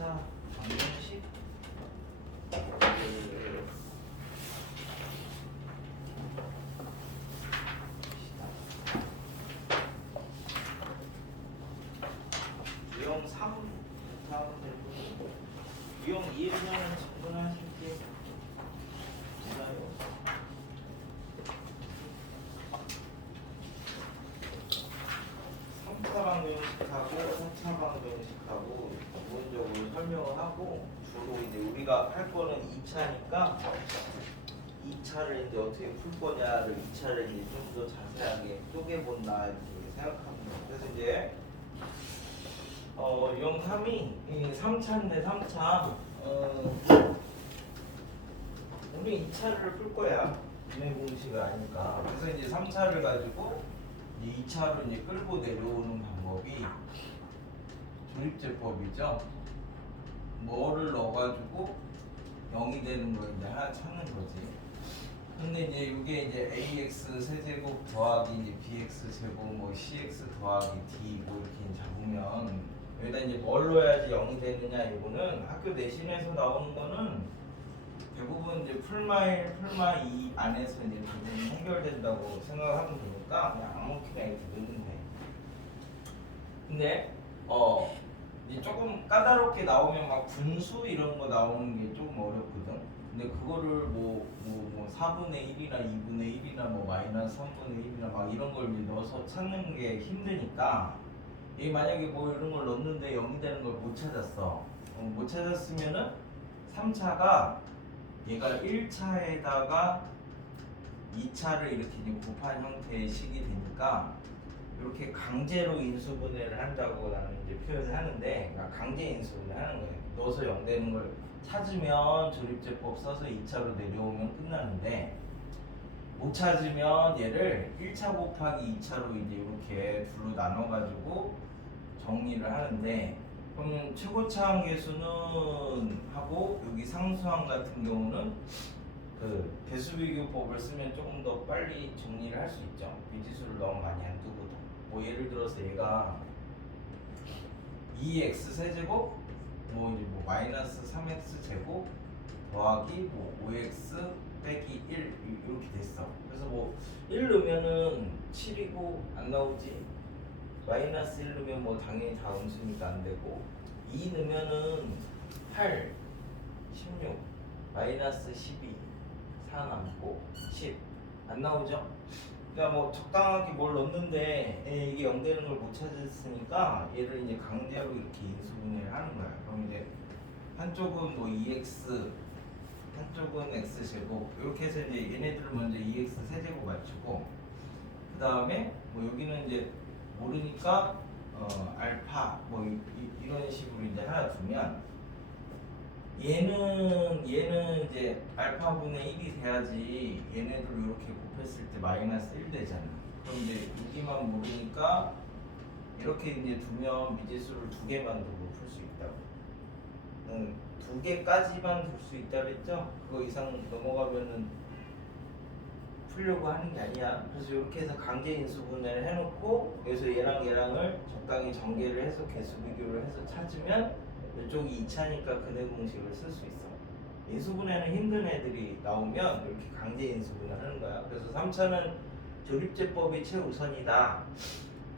3차 방정식 유형 3부터 하면 되고 유형 2에서는 접근하실지 몰라요. 3차 방정식하고 4차 방정식하고 기본적으로 설명을 하고 주로 이제 우리가 할 거는 2차니까 2차를 이제 어떻게 풀 거냐를 2차를 이제 좀 더 자세하게 쪼개본다 이렇게 생각합니다. 그래서 이제 유형 3이 3차인데 3차 우리 2차를 풀 거야. 분해 공식이 아니까. 그래서 이제 3차를 가지고 이제 2차로 이제 끌고 내려오는 방법이 조립제법이죠. 뭐를 넣어가지고 0이 되는 걸 이제 하나 찾는 거지. 근데 이제 이게 이제 ax 세제곱 더하기 이제 bx 제곱 뭐 cx 더하기 d 뭐 이렇게 잡으면 여기다 이제 뭘 넣어야지 0이 되느냐 이거는 학교 내신에서 나오는 거는 대부분 이제 풀마 1, 풀마 2 안에서 이제 대부분 해결된다고 생각하면 되니까 그냥 아무렇게나 이렇게 넣으면 돼. 근데 이제 조금 까다롭게 나오면 막 분수 이런 거 나오는 게 조금 어렵거든. 근데 그거를 뭐 4분의 1이나 2분의 1이나 뭐 마이너스 3분의 1이나 막 이런 걸 넣어서 찾는 게 힘드니까 이 만약에 뭐 이런 걸 넣었는데 0이 되는 걸 못 찾았어. 못 찾았으면은 3차가 얘가 1차에다가 2차를 이렇게 곱한 형태의 식이 되니까 이렇게 강제로 인수분해를 한다고 나는 이제 표현을 하는데, 그러니까 강제 인수분해 하는 거예요. 넣어서 0 되는 걸 찾으면 조립제법 써서 2차로 내려오면 끝나는데, 못 찾으면 얘를 1차 곱하기 2차로 이제 이렇게 둘로 나눠가지고 정리를 하는데, 그러면 최고차항 계수는 하고 여기 상수항 같은 경우는 그 배수비교법을 쓰면 조금 더 빨리 정리를 할 수 있죠. 미지수를 너무 많이 안 두고도. 뭐 예를 들어서 얘가 2x 세제곱 뭐 이제 뭐 마이너스 3x 제곱 더하기 뭐 5x 빼기 1 이렇게 됐어. 그래서 뭐 1 넣으면은 7이고 안 나오지. 마이너스 1 넣으면 뭐 당연히 다 음수니까 안 되고, 2 넣으면은 8, 16, 마이너스 12, 4 남고 10 안 나오죠? 그러니까 뭐 적당하게 뭘 넣는데 이게 0 되는 걸 못 찾았으니까 얘를 이제 강제로 이렇게 인수분해를 하는 거야. 그럼 이제 한쪽은 뭐 2x, 한쪽은 x 제곱 이렇게 해서 이제 얘네들을 먼저 2x 세제곱 맞추고, 그 다음에 뭐 여기는 이제 모르니까 알파 뭐 이런 식으로 이제 하나 두면 얘는 이제 알파분의 1이 돼야지 얘네들 이렇게 곱했을 때 마이너스 1 되잖아. 그럼 이제 여기만 모르니까 이렇게 이제 두면 미지수를 2개만 두고 풀 수 있다고. 2개까지만 둘 수 있다 그랬죠? 그거 이상 넘어가면은 풀려고 하는 게 아니야. 그래서 이렇게 해서 강제 인수분해를 해놓고 여기서 얘랑 얘랑을 적당히 전개를 해서 개수 비교를 해서 찾으면 이쪽이 2차니까 근해 공식을 쓸 수 있어. 인수분해는 힘든 애들이 나오면 이렇게 강제 인수분해를 하는 거야. 그래서 3차는 조립제법이 최우선이다.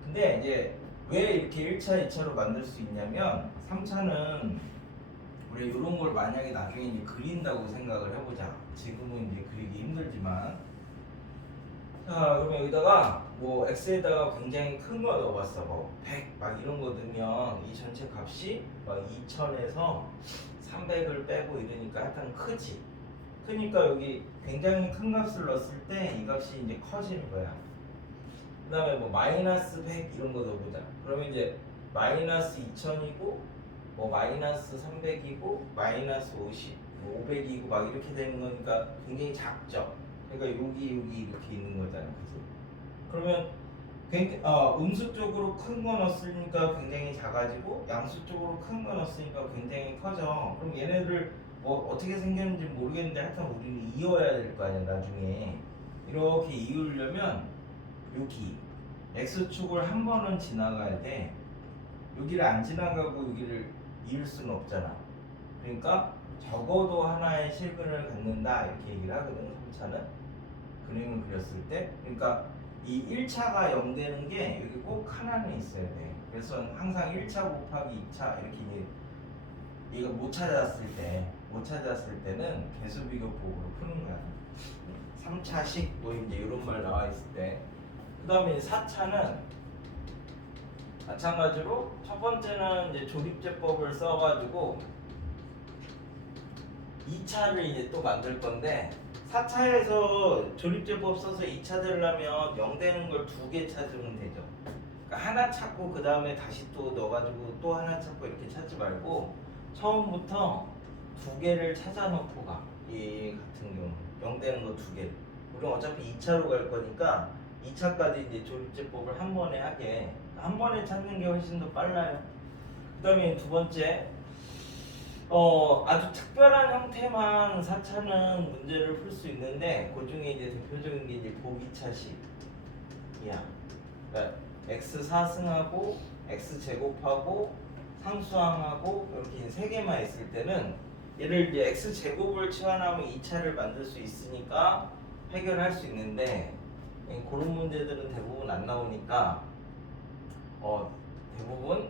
근데 이제 왜 이렇게 1차, 2차로 만들 수 있냐면 3차는 우리 이런 걸 만약에 나중에 이제 그린다고 생각을 해보자. 지금은 이제 그리기 힘들지만, 자 그러면 여기다가 뭐 x에다가 굉장히 큰 거 넣어봤어. 뭐 100 막 이런 거 넣으면 이 전체 값이 막 2000에서 300을 빼고 이러니까 하여튼 크지. 크니까 여기 굉장히 큰 값을 넣었을 때 이 값이 이제 커지는 거야. 그 다음에 뭐 마이너스 100 이런 거 넣어보자. 그러면 이제 마이너스 2000이고 뭐 마이너스 300이고 마이너스 50, 뭐 500이고 막 이렇게 되는 거니까 굉장히 작죠. 그러니까 여기 이렇게 있는 거잖아, 그치? 그러면 음수 쪽으로 큰 거 넣었으니까 굉장히 작아지고 양수 쪽으로 큰 거 넣었으니까 굉장히 커져. 그럼 얘네들 뭐 어떻게 생겼는지 모르겠는데 하여튼 우리는 이어야 될 거 아니야 나중에. 이렇게 이으려면 여기 x축을 한 번은 지나가야 돼. 여기를 안 지나가고 여기를 2일 수는 없잖아. 그러니까 적어도 하나의 실근을 갖는다 이렇게 얘기를 하거든. 3차는 그림을 그렸을 때. 그러니까 이 1차가 0 되는 게 여기 꼭 하나는 있어야 돼. 그래서 항상 1차 곱하기 2차 이렇게 이제 이거 못 찾았을 때는 개수비교법으로 푸는 거야. 3차식 뭐 이제 이런 말 나와 있을 때. 그다음에 4차는 마찬가지로 첫 번째는 이제 조립제법을 써가지고 2차를 이제 또 만들 건데 4차에서 조립제법 써서 2차 되려면 0 되는 걸 2개 찾으면 되죠. 그러니까 하나 찾고 그 다음에 다시 또 넣어가지고 또 하나 찾고 이렇게 찾지 말고 처음부터 2개를 찾아놓고 가. 이 같은 경우 0 되는 거 2개. 우리는 어차피 2차로 갈 거니까 2차까지 이제 조립제법을 한 번에 하게. 한 번에 찾는 게 훨씬 더 빨라요. 그 다음에 두 번째, 아주 특별한 형태만 4차는 문제를 풀 수 있는데 그 중에 이제 대표적인 게 이제 보기차식이야. 그러니까 x 4승하고 x 제곱하고 상수항하고 이렇게 세 개만 있을 때는 얘를 이제 x 제곱을 치환하면 2차를 만들 수 있으니까 해결할 수 있는데 그런 문제들은 대부분 안 나오니까 대부분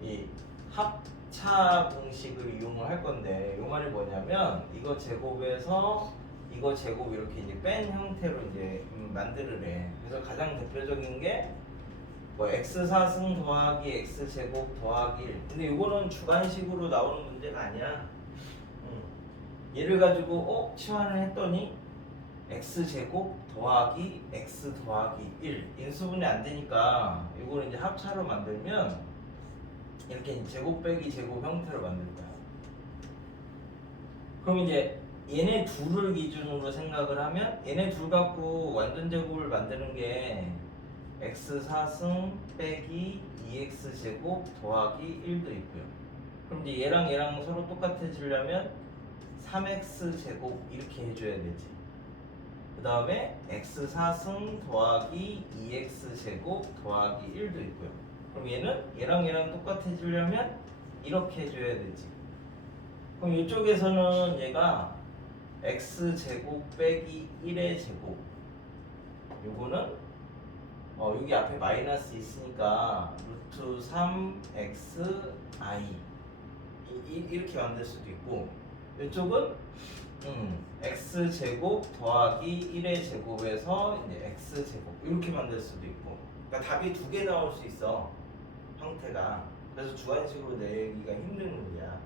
이 합차 공식을 이용을 할 건데 이 말이 뭐냐면 이거 제곱에서 이거 제곱 이렇게 이제 뺀 형태로 이제 만들으래. 그래서 가장 대표적인 게 뭐 x 4승 더하기 x 제곱 더하기 1. 근데 이거는 주관식으로 나오는 문제가 아니야. 얘를 가지고 치환을 했더니 x 제곱 더하기 x 더하기 1 인수분해 안 되니까 이거를 이제 합차로 만들면 이렇게 제곱 빼기 제곱 형태로 만들 거야. 그럼 이제 얘네 둘을 기준으로 생각을 하면 얘네 둘 갖고 완전 제곱을 만드는 게 x 4승 빼기 2x 제곱 더하기 1도 있고요. 그럼 이제 얘랑 서로 똑같아지려면 3x 제곱 이렇게 해줘야 되지. 그 다음에 x 4승 더하기 2x 제곱 더하기 1도 있고요. 그럼 얘는 얘랑 똑같아지려면 이렇게 해줘야 되지. 그럼 이쪽에서는 얘가 x 제곱 빼기 1의 제곱, 요거는 여기 앞에 마이너스 있으니까 루트 3xi 이렇게 만들 수도 있고, 이쪽은 x 제곱 더하기 1의 제곱에서 이제 x 제곱 이렇게 만들 수도 있고. 그러니까 답이 2개 나올 수 있어, 형태가. 그래서 주관식으로 내기가 힘든 문제야.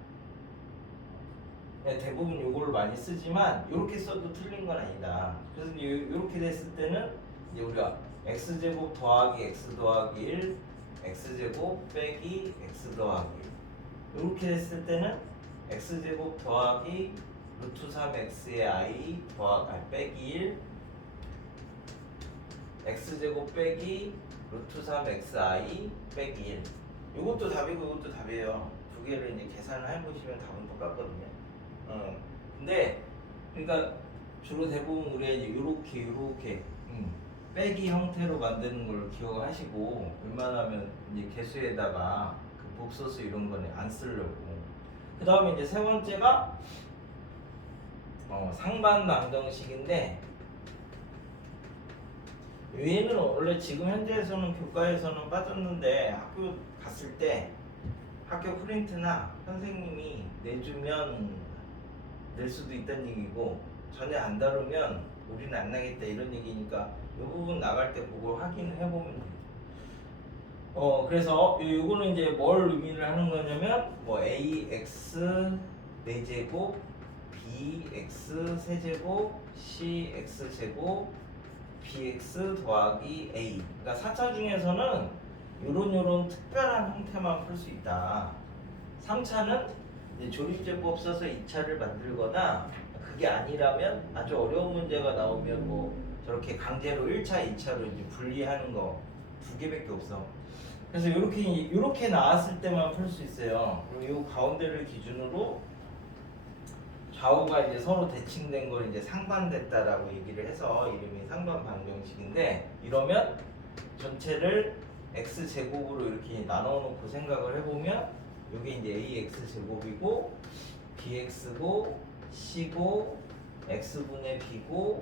대부분 요거를 많이 쓰지만 이렇게 써도 틀린 건 아니다. 그래서 이렇게 됐을 때는 이제 우리가 x 제곱 더하기 x 더하기 1, x 제곱 빼기 x 더하기 1. 이렇게 됐을 때는 x 제곱 더하기 루트 3x의 i 빼기 1, x 제곱 빼기 루트 3xi 빼기 1. 이것도 답이고 이것도 답이에요. 두 개를 이제 계산을 해보시면 답은 똑같거든요. 근데 그러니까 주로 대부분 우리가 이제 요렇게 빼기 형태로 만드는 걸 기억하시고, 웬만하면 이제 개수에다가 그 복소수 이런 거는 안 쓰려고. 그 다음에 이제 세 번째가 상반 방정식인데, 얘는 원래 지금 현재에서는 교과에서는 빠졌는데 학교 갔을 때 학교 프린트나 선생님이 내주면 낼 수도 있다는 얘기고, 전혀 안 다루면 우리는 안 나겠다 이런 얘기니까 이 부분 나갈 때 그거 확인을 해보면 돼요. 그래서 요거는 이제 뭘 의미를 하는 거냐면 뭐 ax 4제곱, bx 세제곱, cx 제곱, bx 더하기 a. 그러니까 4차 중에서는 요런 특별한 형태만 풀 수 있다. 3차는 이제 조립제법 써서 2차를 만들거나, 그게 아니라면 아주 어려운 문제가 나오면 뭐 저렇게 강제로 1차, 2차로 이제 분리하는 거 2개밖에 없어. 그래서 요렇게 나왔을 때만 풀 수 있어요. 그리고 요 가운데를 기준으로 좌우가 이제 서로 대칭된 걸 이제 상반됐다라고 얘기를 해서 이름이 상반 방정식인데, 이러면 전체를 x 제곱으로 이렇게 나눠 놓고 생각을 해보면 요게 이제 ax 제곱이고 bx고 c고 x분의 b고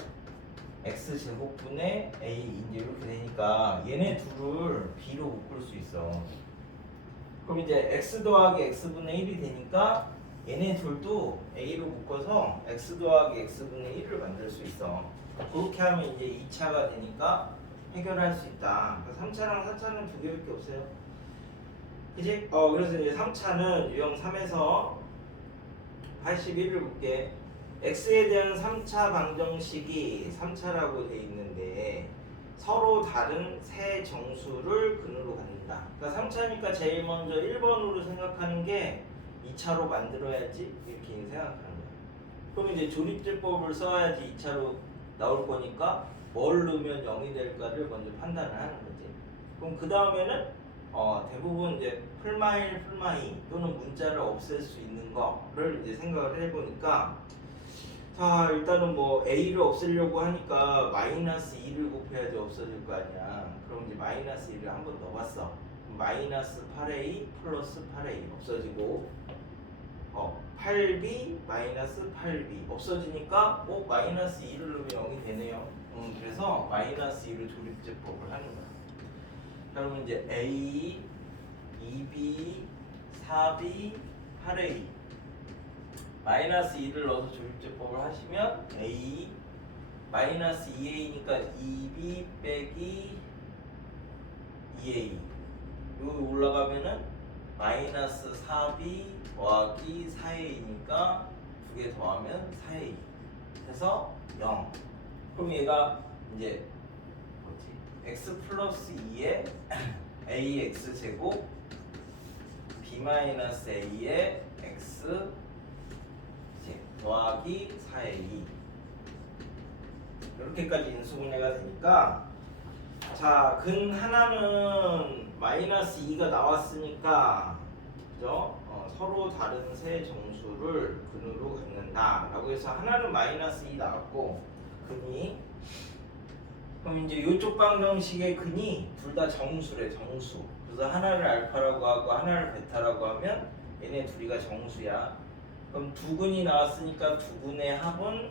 x 제곱분의 a 이제 이렇게 되니까 얘네 둘을 b로 묶을 수 있어. 그럼 이제 x 더하기 x분의 1이 되니까 얘네 둘도 a로 묶어서 x 더하기 x분의 1을 만들 수 있어. 그렇게 하면 이제 2차가 되니까 해결할 수 있다. 3차랑 4차는 두 개밖에 없어요. 그지? 그래서 이제 3차는 유형 3에서 81을 볼게. x에 대한 3차 방정식이 3차라고 돼 있는데 서로 다른 세 정수를 근으로 갖는다. 그러니까 3차니까 제일 먼저 1번으로 생각하는 게 2차로 만들어야지 이렇게 생각하는 거야. 그럼 이제 조립제법을 써야지 2차로 나올 거니까 뭘 넣으면 0이 될까를 먼저 판단을 하는 거지. 그럼 그 다음에는 대부분 이제 풀마일, 풀마이 또는 문자를 없앨 수 있는 거를 이제 생각을 해보니까 자 일단은 뭐 a를 없애려고 하니까 마이너스 2를 곱해야지 없어질 거 아니야. 그럼 이제 마이너스 2를 한번 넣어봤어. 마이너스 8a 플러스 8a 없어지고 8b 마이너스 8b 없어지니까 마이너스 2를 넣으면 0이 되네요. 그래서 마이너스 2를 조립제법을 하는 거야. 그러면 이제 a, 2b, 4b, 8a 마이너스 2를 넣어서 조립제법을 하시면 a 마이너스 2a니까 2b 빼기 2a 여기 올라가면은 마이너스 4b 더하기 4a니까 두 개 더하면 4a 해서 0. 그럼 얘가 이제 뭐지? x 플러스 2에 ax 제곱 b 마이너스 a에 x 더하기 4a 이렇게까지 인수분해가 되니까 자, 근 하나는 마이너스 2가 나왔으니까 그죠? 서로 다른 세 정수를 근으로 갖는다 라고 해서 하나는 마이너스 2 나왔고 근이 그럼 이제 이쪽 방정식의 근이 둘 다 정수래 정수. 그래서 하나를 알파라고 하고 하나를 베타라고 하면 얘네 둘이가 정수야. 그럼 두 근이 나왔으니까 두 근의 합은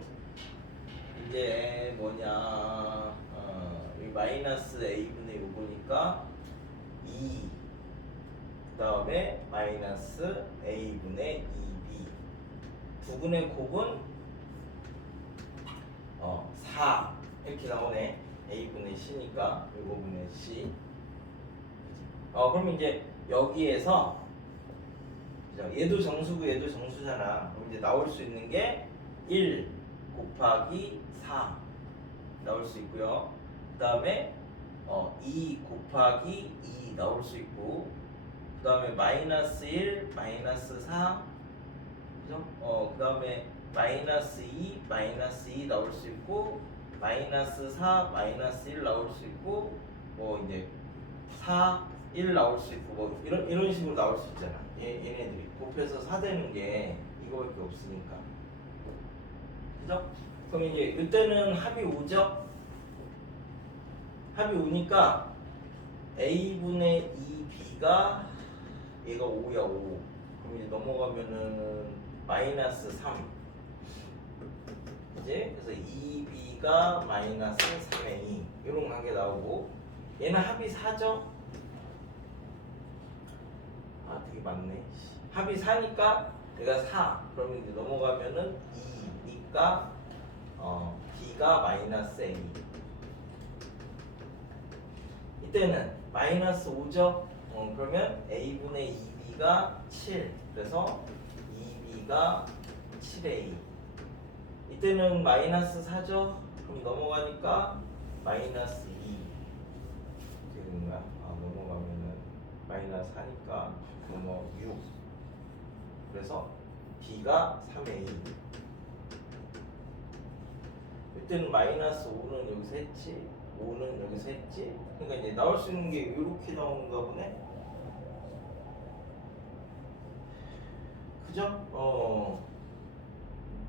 이제 뭐냐 이 마이너스 a분의 요거니까 2 그 다음에 마이너스 a분의 2b 두 근의 곱은 4 이렇게 나오네. a분의 c니까 요거분의 c 그럼 이제 여기에서 얘도 정수고 얘도 정수잖아. 그럼 이제 나올 수 있는 게 1 곱하기 4 나올 수 있고요. 그 다음에 2 곱하기 2 나올 수 있고 그 다음에 마이너스 1 마이너스 4 그죠? 그 다음에 마이너스 2 마이너스 2 나올 수 있고 마이너스 4 마이너스 1 나올 수 있고 뭐 이제 4 1 나올 수 있고 뭐 이런 식으로 나올 수 있잖아. 얘네들이 곱해서 4 되는 게 이거밖에 없으니까. 그죠? 그럼 이제 이때는 합이 5죠? 합이 5니까 a분의 2b가 얘가 5야 5. 그럼 이제 넘어가면은 마이너스 3 이제 그래서 2b가 마이너스 3a 이런 관계 나오고 얘는 합이 4죠? 되게 많네. 합이 4니까 얘가 4. 그러면 이제 넘어가면은 2니까 b가 마이너스 a. 이때는 마이너스 5죠? 그러면 a분의 2b가 7. 그래서 2b가 7a. 이때는 마이너스 4죠? 그럼 넘어가니까 마이너스 2. 되는가? 넘어가면은 마이너스 4니까 6. 그래서 b가 3a. 이때는 마이너스 5는 여기서 했지 5는 여기서 했지. 그러니까 이제 나올 수 있는 게 이렇게 나오는가 보네. 그죠?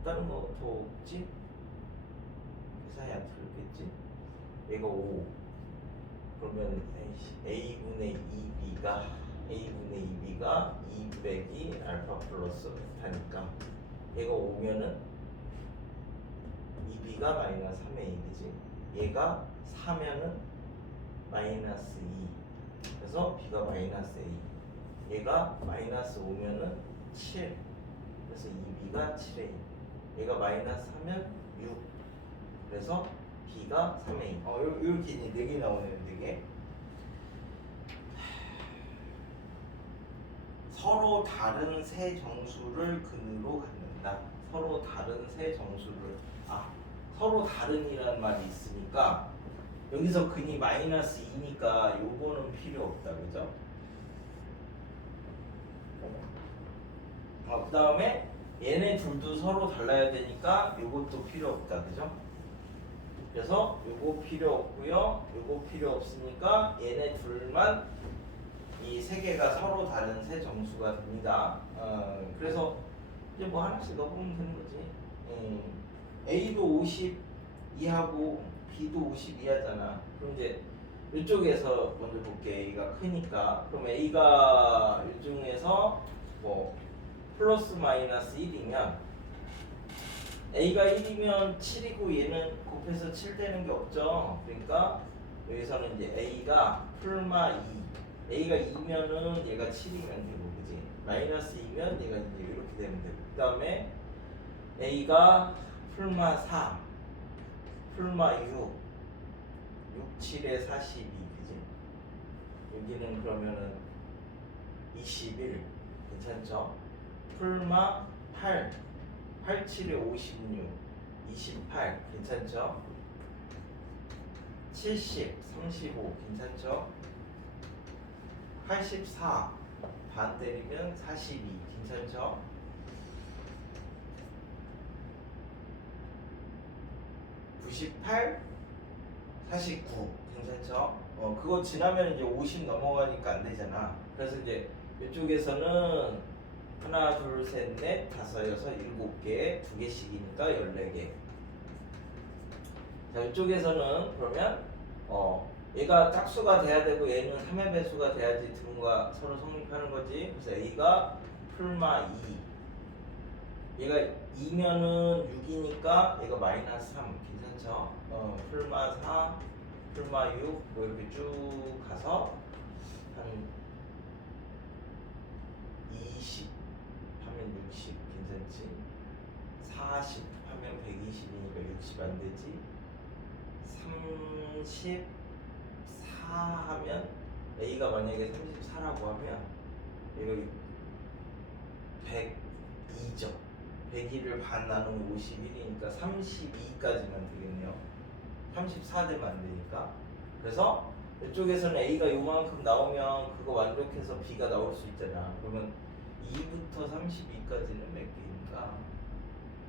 다른 거 더 없지? 계산이 안 틀렸겠지? 얘가 5 그러면 a분의 2b가 a분의 2b가 2 빼기 알파 플러스 베타니까 얘가 오면은 2b가 마이너스 3의 2이지. 얘가 4면은 마이너스 2. 그래서 b가 마이너스 a. 얘가 마이너스 5면은 7. 그래서 2b가 7a. 얘가 마이너스 3면 6. 그래서 b가 3a. 이렇게 이제 4개 나오네요. 4개. 서로 다른 세 정수를 근으로 갖는다. 서로 다른 세 정수를. 서로 다른이라는 말이 있으니까 여기서 근이 마이너스 2니까 요거는 필요 없다. 그죠? 그 다음에 얘네 둘도 서로 달라야 되니까 요것도 필요 없다. 그죠? 그래서 요거 필요 없고요. 요거 필요 없으니까 얘네 둘만 이 세 개가 서로 다른 세 정수가 됩니다. 그래서 이제 뭐 하나씩 넣어보면 되는 거지. A도 52하고 B도 52하잖아. 그럼 이제 이쪽에서 먼저 볼게. A가 크니까. 그럼 A가 이 중에서 뭐 플러스 마이너스 1이면 A가 1이면 7이고 얘는 곱해서 7 되는 게 없죠. 그러니까 여기서는 이제 A가 풀마 2. A가 2면은 얘가 7이면 되고, 그지? 마이너스 2면 얘가 이제 이렇게 되면 되고. 그 다음에 A가 풀마 3, 풀마 6, 6, 7에 42, 그지? 여기는 그러면은 21, 괜찮죠? 풀마 8, 8, 7에 56, 28, 괜찮죠? 70, 35, 괜찮죠? 84, 반 때리면 42, 괜찮죠? 98, 49, 괜찮죠? 그거 지나면 이제 50 넘어가니까 안 되잖아. 그래서 이제 이쪽에서는 하나, 둘, 셋, 넷, 다섯, 여섯, 일곱 개, 2개씩이니까 14개. 자, 이쪽에서는 그러면 얘가 짝수가 돼야 되고 얘는 3의 배수가 돼야지 등과 서로 성립하는 거지. 그래서 A가 풀마 2. 얘가 2면은 6이니까 얘가 마이너스 3. 괜찮죠? 풀마 4, 풀마 6, 뭐 이렇게 쭉 가서 한 20 하면 60. 괜찮지? 40 하면 120이니까 60 안 되지? 34 하면 A가 만약에 34라고 하면 얘가 102죠. 102를 반 나누면 51이니까 32까지만 되겠네요. 34 되면 안 되니까. 그래서 이쪽에서는 A가 요만큼 나오면 그거 만족해서 B가 나올 수 있잖아. 그러면 2부터 32까지는 몇 개니까?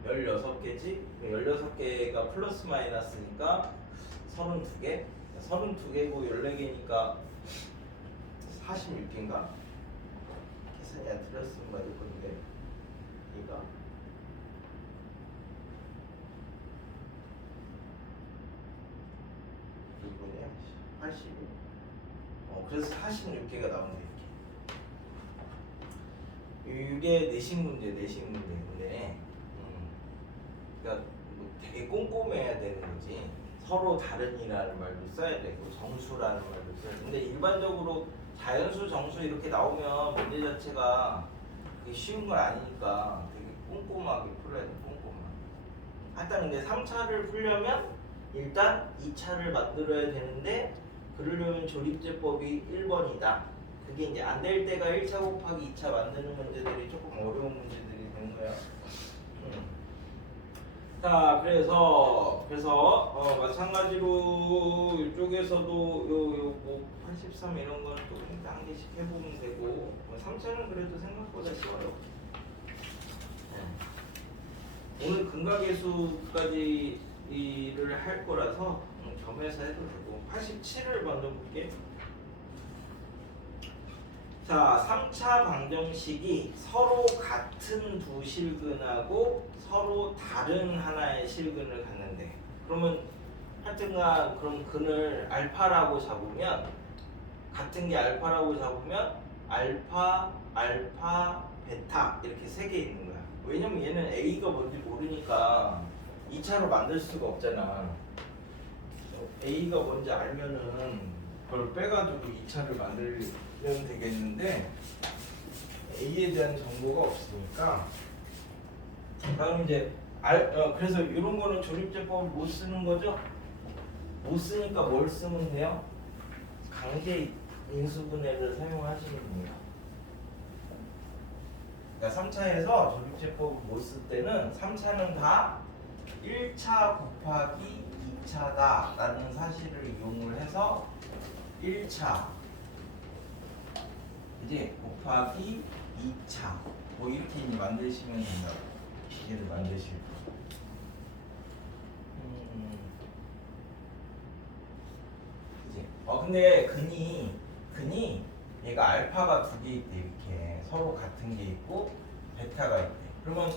16개지? 16개가 플러스 마이너스니까 32개? 32개고 14개니까 46개인가? 계산이 안 틀렸으면 맞을 건데 얘가 이거네 85. 그래서 46개가 나오는데 이게 내신 문제인데 그러니까 뭐 되게 꼼꼼해야 되는 거지. 서로 다른이라는 말도 써야 되고 정수라는 말도 써야 되고. 근데 일반적으로 자연수, 정수 이렇게 나오면 문제 자체가 그게 쉬운 건 아니니까 되게 꼼꼼하게 풀어야 돼. 꼼꼼하게. 하여튼 근데 3차를 풀려면 일단 2차를 만들어야 되는데 그러려면 조립제법이 1번이다. 그게 이제 안 될 때가 1차 곱하기 2차 만드는 문제들이 조금 어려운 문제들이 되는 거야. 자, 그래서 마찬가지로 이쪽에서도 뭐 83 이런 거는 또 한 개씩 해보면 되고 3차는 그래도 생각보다 쉬워요. 오늘 근각계수까지 일을 할 거라서 점에서 해도 되고 87을 먼저 볼게. 자, 3차 방정식이 서로 같은 두 실근하고 서로 다른 하나의 실근을 갖는데, 그러면 하여튼간 그럼 근을 알파라고 잡으면, 같은 게 알파라고 잡으면 알파, 알파, 베타 이렇게 세 개 있는 거야. 왜냐면 얘는 A가 뭔지 모르니까 2차로 만들 수가 없잖아. A가 뭔지 알면은 그걸 빼가지고 2차를 만들면 되겠는데 A에 대한 정보가 없으니까 다음 이제 그래서 이런 거는 조립제법을 못 쓰는 거죠? 못 쓰니까 뭘 쓰면 돼요? 강제 인수분해를 사용하시는 겁니다. 그러니까 3차에서 조립제법을 못 쓸 때는 3차는 다 1차 곱하기 2차다 라는 사실을 이용을 해서 1차 이제 곱하기 2차 뭐 이렇게 이제 만드시면 된다고. 얘를 만드실 거. 이제 근데 근이 얘가 알파가 두 개 있대. 이렇게 서로 같은 게 있고 베타가 있대. 그러면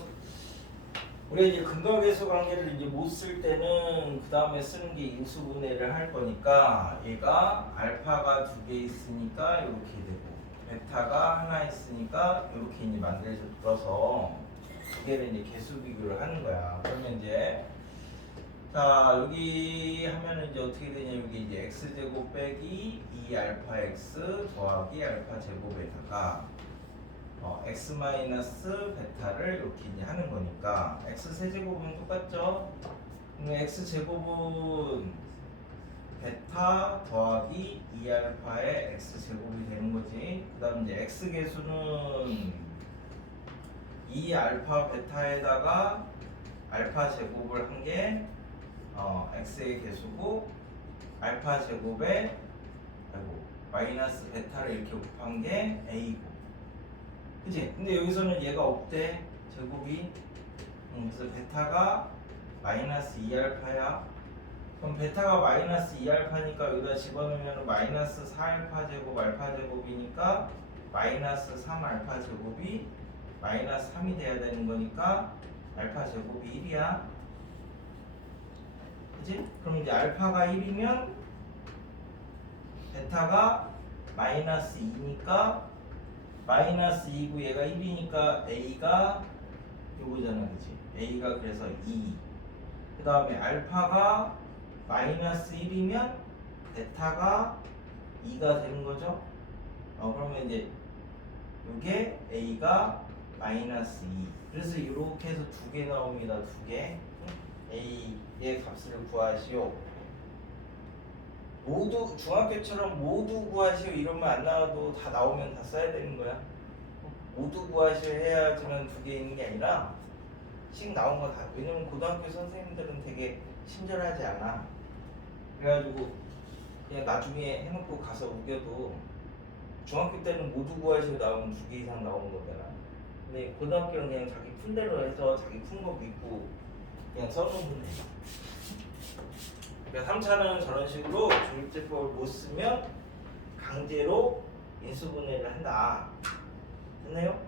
우리가 이제 근각계수 관계를 이제 못 쓸 때는 그 다음에 쓰는 게 인수분해를 할 거니까 얘가 알파가 두 개 있으니까 이렇게 되고 베타가 하나 있으니까 이렇게 이제 만들어서 두 개를 이제 개수 비교를 하는 거야. 그러면 이제 자 여기 하면은 이제 어떻게 되냐, 여기 이제 x 제곱 빼기 2 알파 x 더하기 알파 제곱에다가 x 마이너스 베타를 이렇게 이제 하는 거니까 x 세제곱은 똑같죠? 그럼 x 제곱은 베타 더하기 2 알파의 x 제곱이 되는 거지. 그 다음 이제 x 계수는 2 알파 베타에다가 알파 제곱을 한 게 x의 계수고 알파 제곱에 마이너스 베타를 이렇게 곱한 게 a고, 그치? 근데 여기서는 얘가 없대, 제곱이. 그래서 베타가 마이너스 2알파야. 그럼 베타가 마이너스 2알파니까 여기다 집어넣으면 마이너스 4알파 제곱 알파 제곱이니까 마이너스 3알파 제곱이 마이너스 3이 돼야 되는 거니까 알파 제곱이 1이야. 그치? 그럼 이제 알파가 1이면 베타가 마이너스 2니까 마이너스 2고 얘가 1이니까 A가 요거잖아, 그치? A가 그래서 2. 그 다음에 알파가 마이너스 1이면 베타가 2가 되는 거죠? 그러면 이제 요게 A가 마이너스 2. 그래서 이렇게 해서 두 개 나옵니다. 두 개. A의 값을 구하시오. 모두 중학교처럼 모두 구하시오 이러면 안 나와도 다 나오면 다 써야 되는 거야. 모두 구하시오 해야지만 두 개 있는 게 아니라 씩 나온 거 다. 왜냐면 고등학교 선생님들은 되게 친절하지 않아. 그래가지고 그냥 나중에 해놓고 가서 우겨도 중학교 때는 모두 구하시오 나오면 두 개 이상 나오는 거잖아. 근데 고등학교는 그냥 자기 푼 대로 해서 자기 푼 거 믿고 그냥 써놓으면 돼. 그러니까 3차는 저런 식으로 조립제법을 못 쓰면 강제로 인수분해를 한다. 됐나요?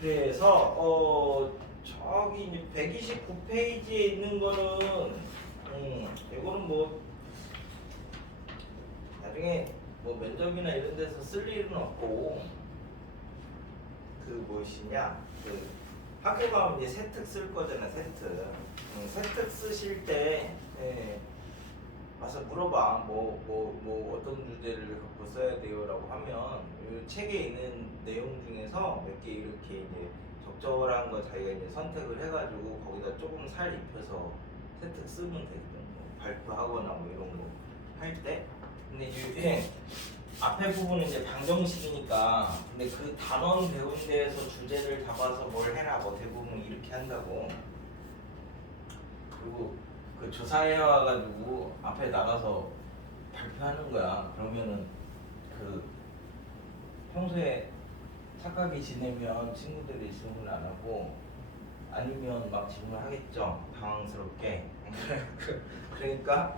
그래서 저기 이제 129페이지에 있는 거는 이거는 뭐 나중에 뭐 면접이나 이런 데서 쓸 일은 없고, 그 무엇이냐, 그 학교 가면 이제 세특 쓸 거잖아. 세특 쓰실 때 와서 물어봐. 뭐 어떤 주제를 갖고 써야 돼요라고 하면 이 책에 있는 내용 중에서 몇 개 이렇게 이제 적절한 거 자기가 이제 선택을 해가지고 거기다 조금 살 입혀서 세특 쓰면 되거든. 뭐 발표하거나 뭐 이런 거 할 때. 근데 이제 앞에 부분은 이제 방정식이니까, 근데 그 단원 배운 데에서 주제를 잡아서 뭘 해라 뭐 대부분 이렇게 한다고. 그리고 그 조사해 와가지고 앞에 나가서 발표하는 거야. 그러면은 그 평소에 착하게 지내면 친구들이 질문 안 하고, 아니면 막 질문하겠죠, 당황스럽게. 그러니까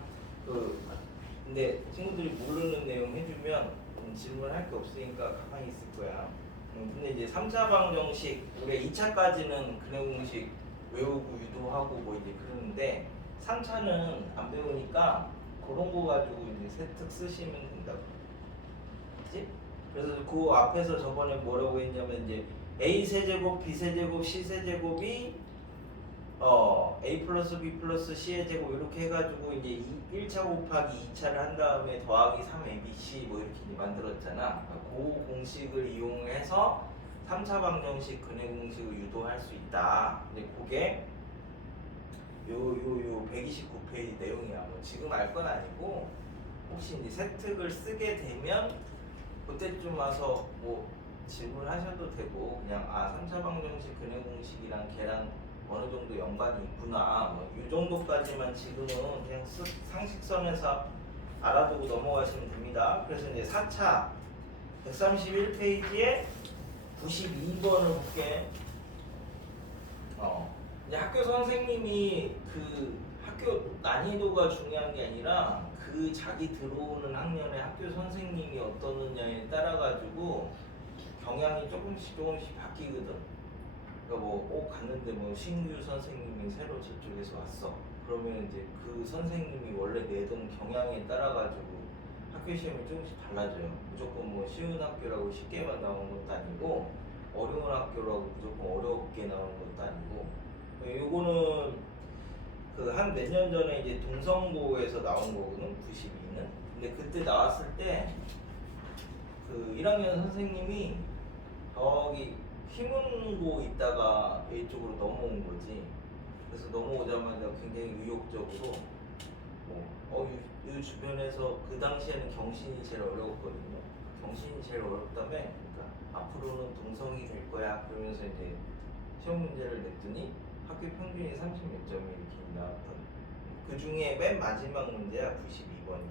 근데 친구들이 모르는 내용 해주면 질문할 게 없으니까 가만히 있을 거야. 근데 이제 3차 방정식, 우리 2차까지는 근해 공식 외우고 유도하고 뭐 이제 그러는데 3차는 안 배우니까 그런 거 가지고 이제 세특 쓰시면 된다고. 그지? 그래서 그 앞에서 저번에 뭐라고 했냐면 이제 a 세제곱, b 세제곱, c 세제곱이 a 플러스 b 플러스 c의 제곱 이렇게 해가지고 이제 1차 곱하기 2차를 한 다음에 더하기 3abc 뭐 이렇게 이제 만들었잖아. 그 공식을 이용해서 3차 방정식 근해 공식을 유도할 수 있다. 근데 그게 요 129페이지 내용이야. 뭐 지금 알 건 아니고 혹시 이제 세특을 쓰게 되면 그때쯤 와서 뭐 질문하셔도 되고 그냥 3차 방정식 근해 공식이랑 걔랑 어느 정도 연관이 있구나. 뭐 이 정도까지만 지금은 그냥 상식선에서 알아두고 넘어가시면 됩니다. 그래서 이제 4차 131페이지에 92번을 볼게. 이제 학교 선생님이 그 학교 난이도가 중요한 게 아니라 그 자기 들어오는 학년에 학교 선생님이 어떠느냐에 따라 가지고 경향이 조금씩 바뀌거든. 그러니까 뭐 갔는데 뭐 신규 선생님이 새로 저쪽에서 왔어. 그러면 이제 그 선생님이 원래 내던 경향에 따라 가지고 학교 시험이 조금씩 달라져요. 무조건 뭐 쉬운 학교라고 쉽게만 나오는 것도 아니고 어려운 학교라고 무조건 어렵게 나오는 것도 아니고. 요거는 그 한 몇 년 전에 이제 동성고에서 나온 거거든. 92는. 근데 그때 나왔을 때 그 1학년 선생님이 저기 희문고 있다가 이쪽으로 넘어온 거지. 그래서 넘어오자마자 굉장히 의욕적으로 이 주변에서 그 당시에는 경신이 제일 어려웠거든요. 경신이 제일 어렵다며. 그러니까 앞으로는 동성이 될 거야. 그러면서 이제 시험 문제를 냈더니 학교 평균이 30몇 점이 이렇게 나왔던. 그 중에 맨 마지막 문제야 92번이.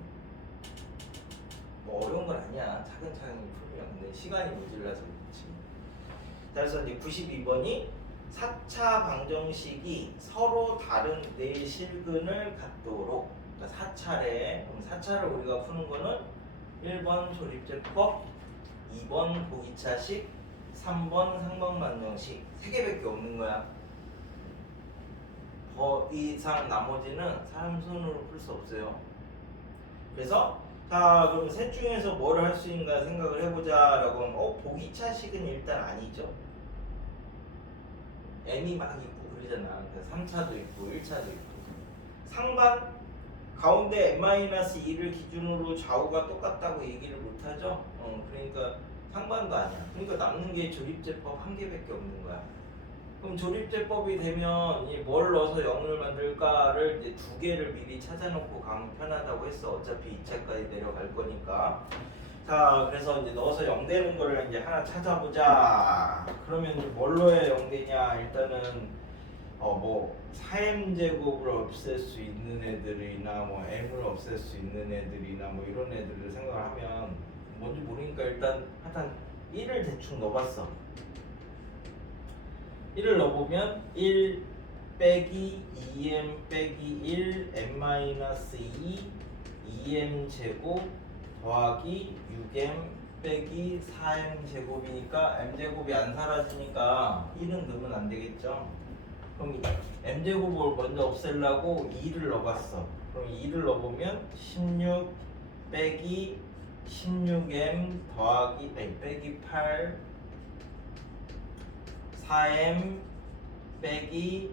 뭐 어려운 건 아니야. 차근차근 풀면. 근데 시간이 모질라서 그렇지. 그래서 이제 92번이 4차 방정식이 서로 다른 네 실근을 갖도록. 그러니까 4차례. 그럼 4차를 우리가 푸는 거는 1번 조립제법, 2번 보기차식, 3번 상방반정식 3개밖에 없는 거야. 더 이상 나머지는 사람 손으로 풀 수 없어요. 그래서 자 그럼 셋 중에서 뭐를 할 수 있는가 생각을 해보자 라고 하면 보기차식은 일단 아니죠. M이 막 있고 그러잖아. 3차도 있고 1차도 있고. 상반 가운데 n-2를 기준으로 좌우가 똑같다고 얘기를 못하죠. 그러니까 상반도 아니야. 그러니까 남는 게 조립제법 1개밖에 없는 거야. 그럼 조립제법이 되면 뭘 넣어서 0을 만들까를 이제 2개를 미리 찾아놓고 가면 편하다고 했어. 어차피 2차까지 내려갈 거니까. 자, 그래서 이제 넣어서 0 되는 거를 이제 하나 찾아보자. 그러면 이제 뭘 넣어야 0 되냐? 일단은 뭐 4m제곱을 없앨 수 있는 애들이나 뭐 m을 없앨 수 있는 애들이나 뭐 이런 애들을 생각하면 뭔지 모르니까 일단 하여튼 1을 대충 넣어봤어. 1을 넣어보면 1 빼기 2m 빼기 1 m-2 2m 제곱 더하기 6m 빼기 4m 제곱이니까 m 제곱이 안 사라지니까 1은 넣으면 안 되겠죠. 그럼 m 제곱을 먼저 없애려고 2를 넣어봤어. 그럼 2를 넣어보면 16 빼기 16m 더하기 빼기 8 4m 빼기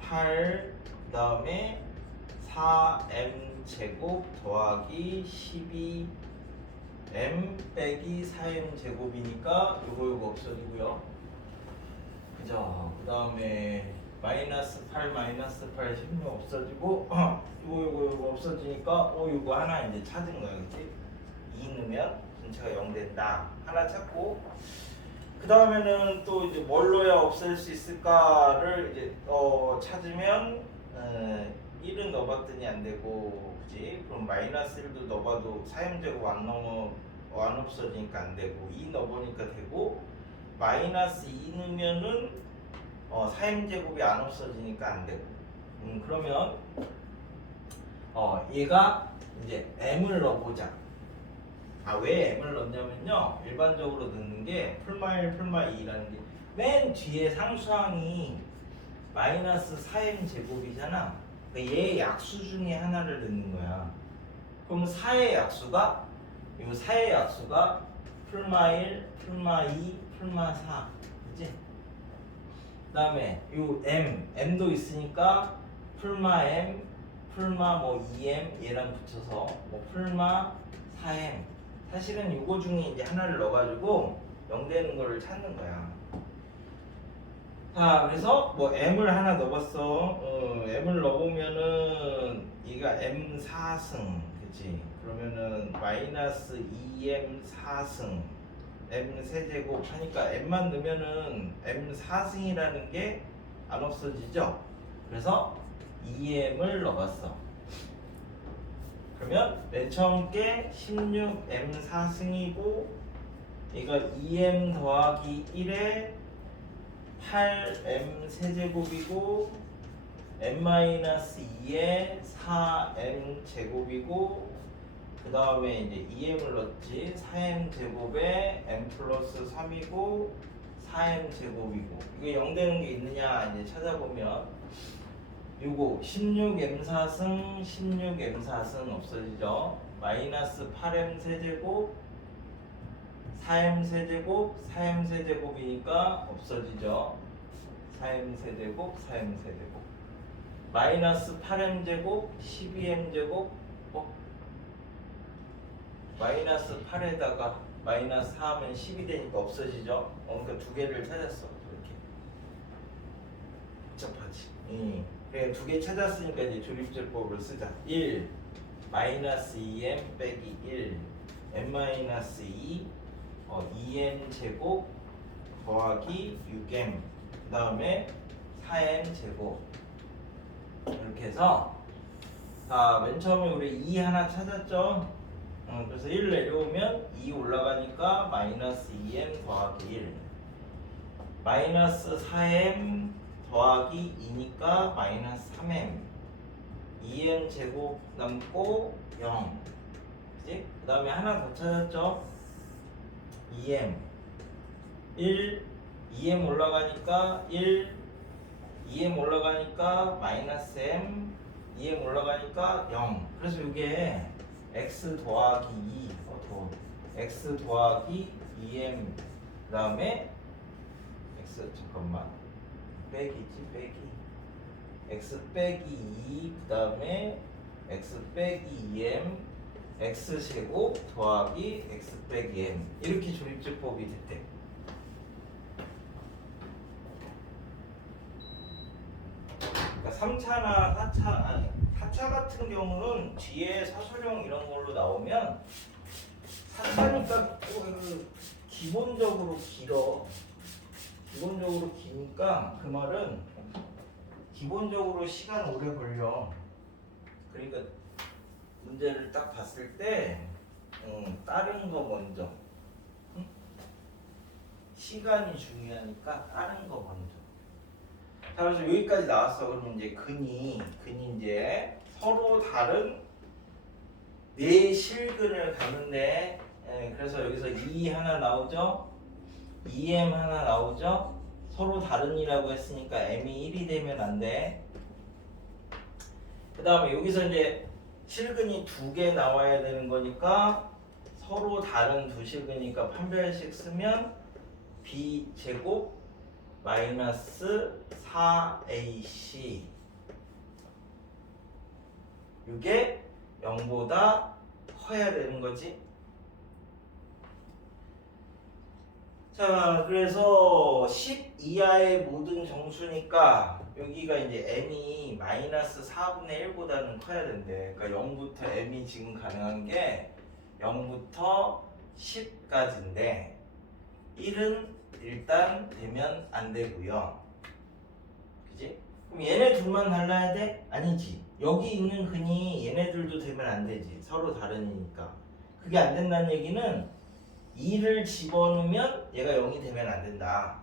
8 그다음에 4m 제곱 더하기 12m 빼기 4m 제곱이니까 요거 없어지고요. 그죠? 그다음에 마이너스 8 16 없어지고 요거 없어지니까 요거 하나 이제 찾은 거야. 그치? 2 넣으면 전체가 0 된다. 하나 찾고 그 다음에는 또 이제 뭘 넣어야 없앨 수 있을까를 이제 찾으면 1은 넣어봤더니 안 되고, 그지? 그럼 마이너스 1도 넣어봐도 4m제곱 안 없어지니까 안 되고, 2 넣어보니까 되고, 마이너스 2 넣으면은 4m제곱이 안 없어지니까 안 되고. 그러면 얘가 이제 m을 넣어보자. 왜 m을 넣냐면요, 일반적으로 넣는 게 풀마1 풀마2라는 게 맨 뒤에 상수항이 마이너스 4m 제곱이잖아. 그러니까 얘의 약수 중에 하나를 넣는 거야. 그럼 4의 약수가 풀마 1, 풀마 2, 풀마 4. 그치? 그 다음에 요 m도 있으니까 풀마 m, 풀마 뭐 2m 얘랑 붙여서 뭐 풀마 4m. 사실은 요거 중에 이제 하나를 넣어가지고 0 되는 거를 찾는 거야. 자, 그래서 뭐 m을 하나 넣어봤어. m을 넣어보면은 얘가 m 4승, 그치? 그러면은 마이너스 2m 4승, m 세제곱 하니까 m만 넣으면은 m 4승이라는 게 안 없어지죠? 그래서 2m을 넣어봤어. 그러면 맨 처음 게 16m 4승이고 얘가 2m 더하기 1에 8m 세제곱이고 m-2에 4m 제곱이고 그 다음에 이제 2m을 넣었지. 4m 제곱에 m 플러스 3이고 4m 제곱이고 이게 0 되는 게 있느냐 이제 찾아보면 요거 16m 4승 16m 4승 없어지죠. 마이너스 8m 세제곱 4m 세제곱 4m 세제곱이니까 없어지죠. 4m 세제곱 4m 세제곱 마이너스 8m 제곱 12m 제곱 마이너스 8에다가 마이너스 4 하면 10이 되니까 없어지죠. 그러니까 두 개를 찾았어. 이렇게 복잡하지. 그래 두 개 찾았으니까 이제 조립제법을 쓰자. 1 마이너스 2m 빼기 1 m 마이너스 2 2m 제곱 더하기 6m 그 다음에 4m 제곱 이렇게 해서 맨 처음에 우리 2 하나 찾았죠. 그래서 1 내려오면 2 올라가니까 마이너스 2m 더하기 1 마이너스 4m 더하기 2니까 마이너스 3m 2m 제곱 남고 0 그치? 그 다음에 하나 더 찾았죠. 2m 1 2m 올라가니까 1 2m 올라가니까 마이너스 m 2m 올라가니까 0 그래서 이게 x 더하기 2 x 더하기 2m 그 다음에 x 잠깐만 빼기지 빼기 x 빼기 2 그 다음에 x 빼기 2m x 제곱 더하기 x 빼기 m 이렇게 조립제법이 됐대. 그러니까 3차나 4차 같은 경우는 뒤에 사소령 이런 걸로 나오면 4차니까 기본적으로 길어. 기본적으로 기니까 그 말은 기본적으로 시간 오래 걸려. 그러니까 문제를 딱 봤을 때 다른 거 먼저. 응? 시간이 중요하니까 다른 거 먼저. 자, 그래서 여기까지 나왔어. 그러면 이제 근이 이제 서로 다른 네 실근을 갖는데, 그래서 여기서 2 하나 나오죠? 2m 하나 나오죠? 서로 다른이라고 했으니까 m이 1이 되면 안 돼. 그 다음에 여기서 이제 실근이 2개 나와야 되는 거니까 서로 다른 두 실근이니까 판별식 쓰면 b 제곱 마이너스 4ac 이게 0보다 커야 되는 거지. 자, 그래서 10 이하의 모든 정수니까 여기가 이제 m이 마이너스 4분의 1보다는 커야 된대. 그러니까 0부터 m이 지금 가능한 게 0부터 10까지인데 1은 일단 되면 안 되고요. 그지? 그럼 얘네 둘만 달라야 돼? 아니지. 여기 있는 근이 얘네들도 되면 안 되지. 서로 다르니까. 그게 안 된다는 얘기는 2를 집어넣으면 얘가 0이 되면 안 된다.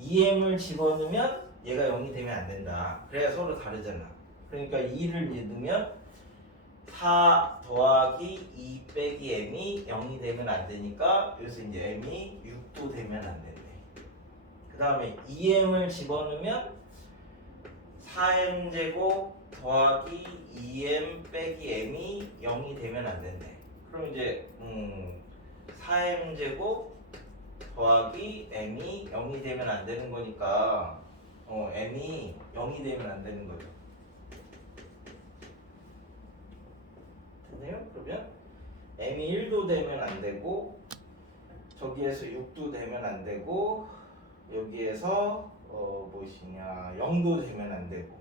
2m을 집어넣으면 얘가 0이 되면 안 된다. 그래야 서로 다르잖아. 그러니까 2를 넣으면 4 더하기 2 빼기 m이 0이 되면 안 되니까 여기서 이제 m이 6도 되면 안 된대. 그 다음에 2m을 집어넣으면 4m 제곱 더하기 2m 빼기 m이 0이 되면 안 된대. 그럼 이제 4m제곱 더하기 m이 0이 되면 안 되는 거니까 m이 0이 되면 안 되는 거죠. 됐네요? 그러면 m이 1도 되면 안 되고 저기에서 6도 되면 안 되고 여기에서 무엇이냐 0도 되면 안 되고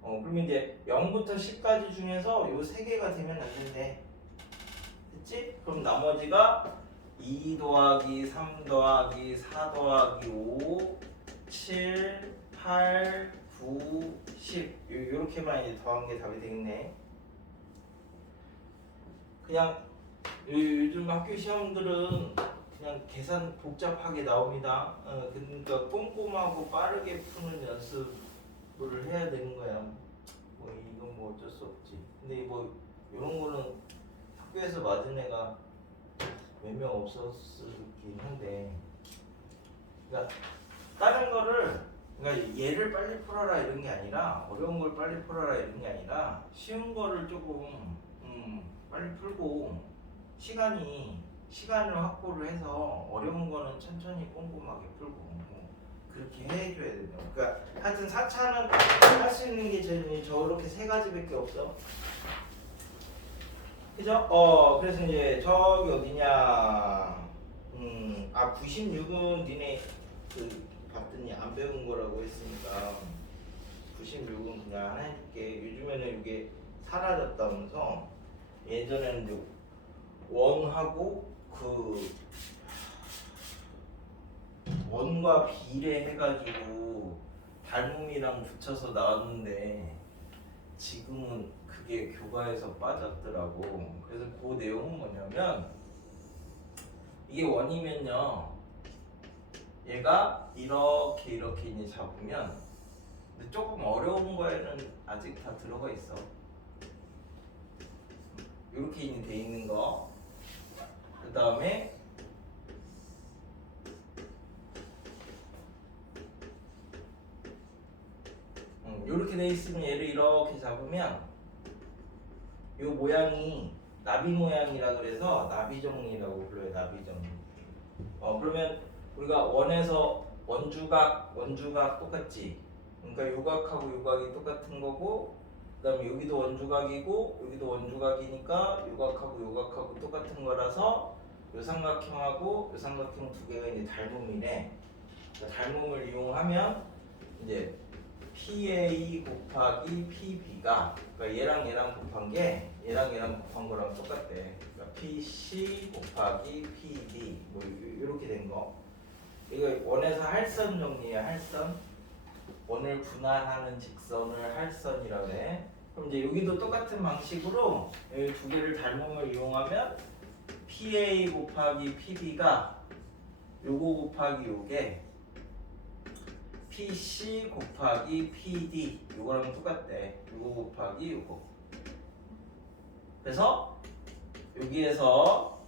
그러면 이제 0부터 10까지 중에서 요 세 개가 되면 안 된대. 됐지? 그럼 나머지가 2 더하기 3 더하기 4 더하기 5 7 8 9 10 요렇게만 이제 더한 게 답이 되겠네. 그냥 요즘 학교 시험들은 그냥 계산 복잡하게 나옵니다. 그러니까 꼼꼼하고 빠르게 푸는 연습을 해야 되는 거야. 뭐 이건 뭐 어쩔 수 없지. 근데 뭐 이런 거는 학교에서 맞은 애가 몇 명 없었긴 한데, 그러니까 다른 거를 그러니까 얘를 빨리 풀어라 이런 게 아니라 어려운 걸 빨리 풀어라 이런 게 아니라 쉬운 거를 조금 빨리 풀고 시간을 확보를 해서 어려운 거는 천천히 꼼꼼하게 풀고 그렇게 해줘야 돼요. 그러니까 하여튼 4차는 할 수 있는 게 저렇게 세 가지밖에 없어. 그죠? 그래서 이제 저기 어디냐 96은 니네 봤더니 안 배운 거라고 했으니까 96은 그냥 하나 해줄게. 요즘에는 이게 사라졌다면서 예전에는 이제 원하고 원과 비례 해가지고 닮음이랑 붙여서 나왔는데 지금은 그게 교과에서 빠졌더라고. 그래서 그 내용은 뭐냐면 이게 원이면요 얘가 이렇게 이제 잡으면 근데 조금 어려운 거에는 아직 다 들어가 있어. 이렇게 이제 돼 있는 거. 그 다음에 이렇게 돼 있으면 얘를 이렇게 잡으면 이 모양이 나비 모양이라 그래서 나비정리라고 불러요. 나비정리. 그러면 우리가 원에서 원주각 똑같지. 그러니까 요각하고 요각이 똑같은 거고, 그다음에 여기도 원주각이고 여기도 원주각이니까 요각하고 요각하고 똑같은 거라서 요 삼각형하고 요 삼각형 두 개가 이제 닮음이네. 그러니까 닮음을 이용하면 이제 PA 곱하기 PB가 그러니까 얘랑 곱한 게 얘랑 곱한 거랑 똑같대. 그러니까 PC 곱하기 PB 뭐 이렇게 된 거. 이거 원에서 할선 정리야. 할선. 원을 분할하는 직선을 할선이라고 해. 그럼 이제 여기도 똑같은 방식으로 이 두 개를 닮음을 이용하면 PA 곱하기 PB가 요거 곱하기 요게 PC 곱하기 PD 요거랑 똑같대. 요거 곱하기 요거. 그래서 여기에서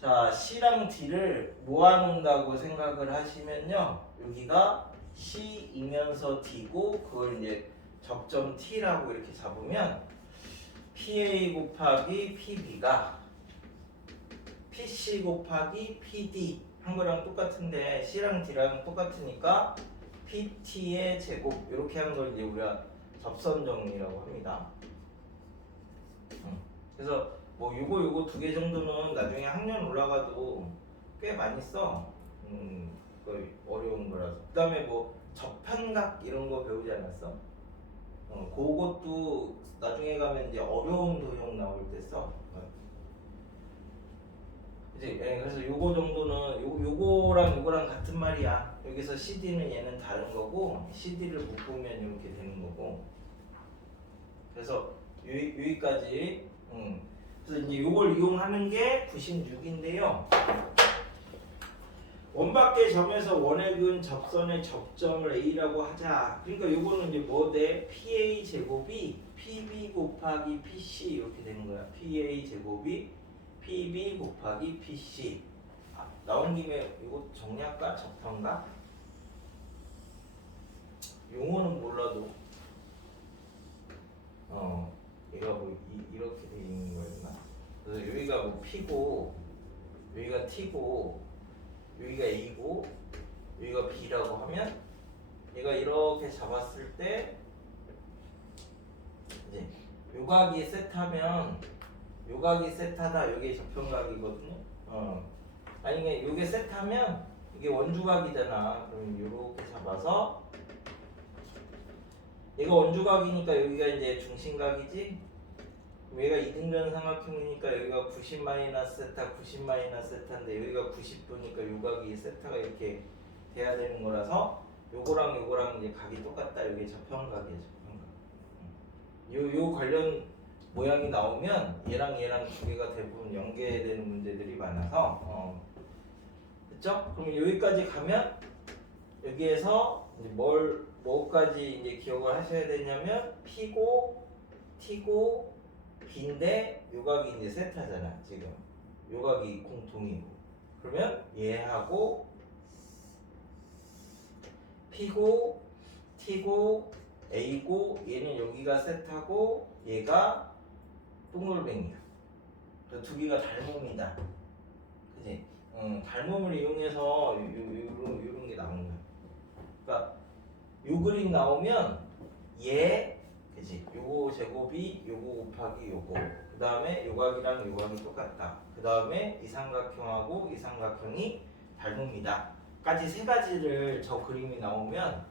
자 C랑 D를 모아놓는다고 생각을 하시면요 여기가 C이면서 D고 그걸 이제 접점 T라고 이렇게 잡으면 PA 곱하기 PB가 PC 곱하기 PD 한 거랑 똑같은데 C랑 D랑 똑같으니까 PT의 제곱 이렇게 하는 걸 이제 우리가 접선 정리라고 합니다. 그래서 뭐 요거 두 개 정도는 나중에 학년 올라가도 꽤 많이 써. 어려운 거라서. 그다음에 뭐 접한각 이런 거 배우지 않았어? 그것도 나중에 가면 이제 어려운 도형 나올 때 써. 이제 그래서 요거 정도는 요거랑 같은 말이야. 여기서 CD는 얘는 다른 거고 CD를 묶으면 이렇게 되는 거고. 그래서 여기까지. 그래서 이제 요걸 이용하는 게 96인데요. 원밖의 점에서 원의 근 접선의 접점을 A라고 하자. 그러니까 요거는 이제 뭐 돼? PA 제곱이 PB 곱하기 PC 이렇게 되는 거야. PA 제곱이 PB 곱하기 PC. 나온 김에 이거 정리할까? 접한가? 용어는 몰라도 P고 여기가 T고 여기가 A고 여기가 B라고 하면 얘가 이렇게 잡았을 때 이제 요각이 세타면 요각이 세타다. 요게 저평각이거든요. 아니 요게 세타면 이게 원주각이잖아. 그럼 요렇게 잡아서 얘가 원주각이니까 여기가 이제 중심각이지. 그럼 얘가 이등변 삼각형이니까 여기가 90 마이너스 세타, 90 마이너스 세타인데 여기가 90도니까 요각이 세타가 이렇게 돼야 되는 거라서 요거랑 요거랑 이제 각이 똑같다. 요게 저평각이에요. 저평각. 요 관련 모양이 나오면 얘랑 얘랑 두 개가 대부분 연계되는 문제들이 많아서 그렇죠? 그럼 여기까지 가면 여기에서 이제 뭐까지 이제 기억을 하셔야 되냐면 P고 T고 B인데 요각이 이제 세타잖아. 지금 요각이 공통이고 그러면 얘하고 P고 T고 A고 얘는 여기가 세타고 얘가 동글뱅이야. 두 개가 닮음이다. 그지? 닮음을 이용해서 요런 게 나오는 거야. 그러니까 요 그림 나오면 얘 그지? 요거 제곱이 요거 곱하기 요거. 그 다음에 요각이랑 요각이 똑같다. 그 다음에 이 삼각형하고 이 삼각형이 닮음이다. 까지 세 가지를 저 그림이 나오면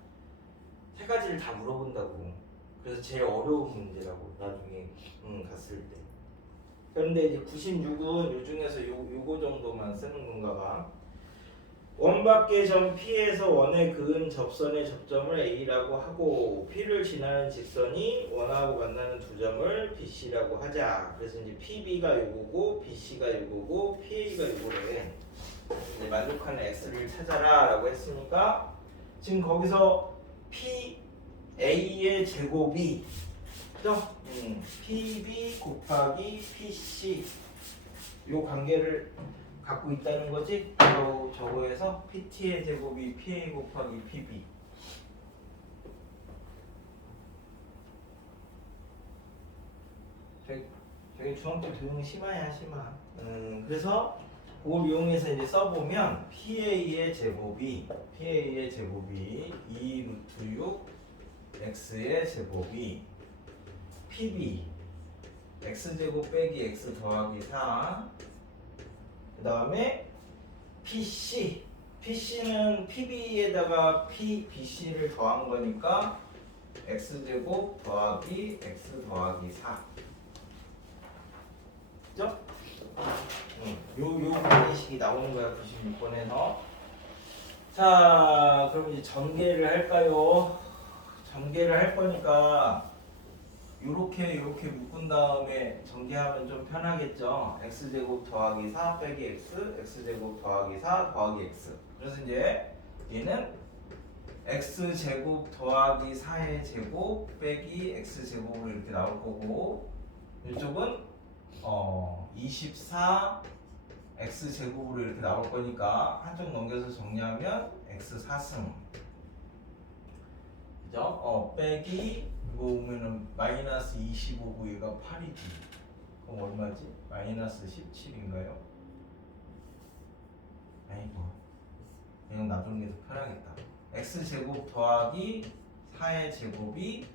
세 가지를 다 물어본다고. 그래서 제일 어려운 문제라고 나중에 갔을 때. 그런데 이제 96은 요 중에서 요거 정도만 쓰는 건가 봐. 원밖의 점 P에서 원에 그은 접선의 접점을 A라고 하고 P를 지나는 직선이 원하고 만나는 두 점을 BC라고 하자. 그래서 이제 PB가 요거고 BC가 요거고 PA가 요거래. 이제 만족하는 X를 찾아라 라고 했으니까 지금 거기서 PA의 제곱이 그죠? PB 곱하기 PC 요 관계를 갖고 있다는 거지. 저거에서 PT의 제곱이 PA 곱하기 PB. 저기 중학교 교육 심화야 심화. 그래서 그걸 이용해서 이제 써보면 PA의 제곱이 2 루트 6 X의 제곱이 PB X제곱 빼기 X 더하기 4. 그 다음에 PC는 PB에다가 BC를 더한 거니까 X제곱 더하기 X 더하기 4. 그죠? 요 방식이 나오는 거야 96번에서. 자, 그럼 이제 전개를 할까요? 전개를 할 거니까 요렇게 묶은 다음에 전개하면 좀 편하겠죠. X제곱 더하기 4 빼기 X, X제곱 더하기 4 더하기 X. 그래서 이제 얘는 X제곱 더하기 4의 제곱 빼기 X제곱으로 이렇게 나올 거고 이쪽은 24 X제곱으로 이렇게 나올 거니까 한쪽 넘겨서 정리하면 X 4승. 그죠? 빼기 이거 보면은 마이너스 25고 얘가 8이지. 그럼 얼마지? 마이너스 17인가요? 아이고 이건 놔두는 게 더 편하겠다. X제곱 더하기 4의 제곱이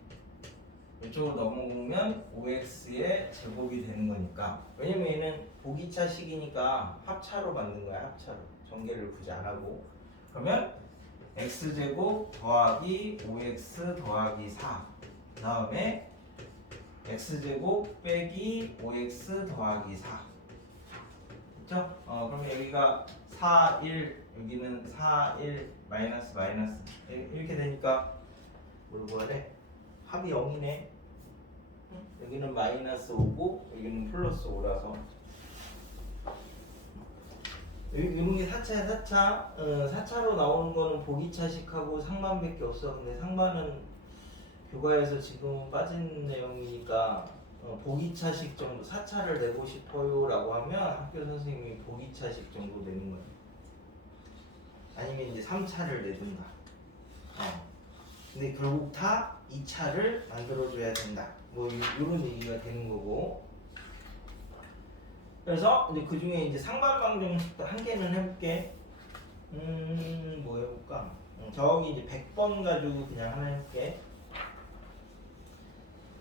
이쪽으로 넘어오면 5x의 제곱이 되는 거니까. 왜냐면 얘는 보기차식이니까 합차로 만든 거야. 합차로. 전개를 굳이 안 하고. 그러면 x제곱 더하기 5x 더하기 4. 그 다음에 x제곱 빼기 5x 더하기 4. 그렇죠? 그러면 여기가 4, 1, 여기는 4, 1, 마이너스 이렇게 되니까 뭘 구해야 돼? 합이 0이네. 여기는 마이너스 5고 여기는 플러스 5라서 이런 게 4차야 4차. 4차로 나오는 거는 보기차식하고 상반밖에 없어. 근데 상반은 교과에서 지금 빠진 내용이니까 보기차식 정도 4차를 내고 싶어요 라고 하면 학교 선생님이 보기차식 정도 내는 거예요. 아니면 이제 3차를 내든가. 근데 결국 다 2차를 만들어줘야 된다. 뭐 이런 얘기가 되는 거고. 그래서 이제 그 중에 이제 상반 방정식도 한 개는 해볼게. 뭐 해볼까? 저기 이제 100번 가지고 그냥 하나 해볼게.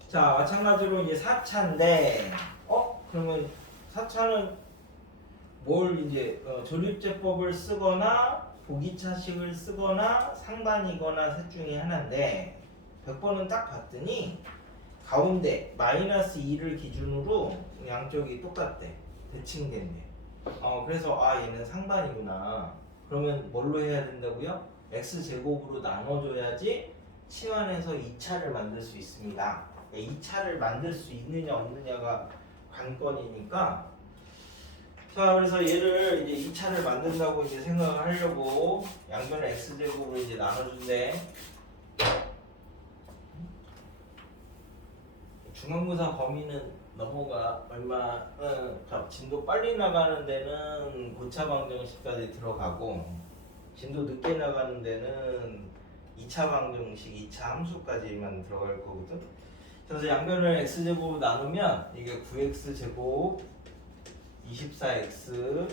자, 마찬가지로 이제 4차인데, 그러면 4차는 뭘 이제 조립제법을 쓰거나 보기차식을 쓰거나 상반이거나 셋 중에 하나인데 100번은 딱 봤더니 가운데 마이너스 2를 기준으로 양쪽이 똑같대. 대칭된대. 그래서 얘는 상반이구나. 그러면 뭘로 해야 된다고요? x제곱으로 나눠줘야지 치환해서 2차를 만들 수 있습니다. 2차를 만들 수 있느냐 없느냐가 관건이니까. 자, 그래서 얘를 이제 2차를 만든다고 이제 생각을 하려고 양변을 x제곱으로 이제 나눠준대. 중간고사 범위는 넘어가 얼마, 진도 빨리 나가는 데는 고차 방정식까지 들어가고, 진도 늦게 나가는 데는 2차 방정식, 2차 함수까지만 들어갈 거거든. 그래서 양변을 x제곱으로 나누면 이게 9x제곱 24x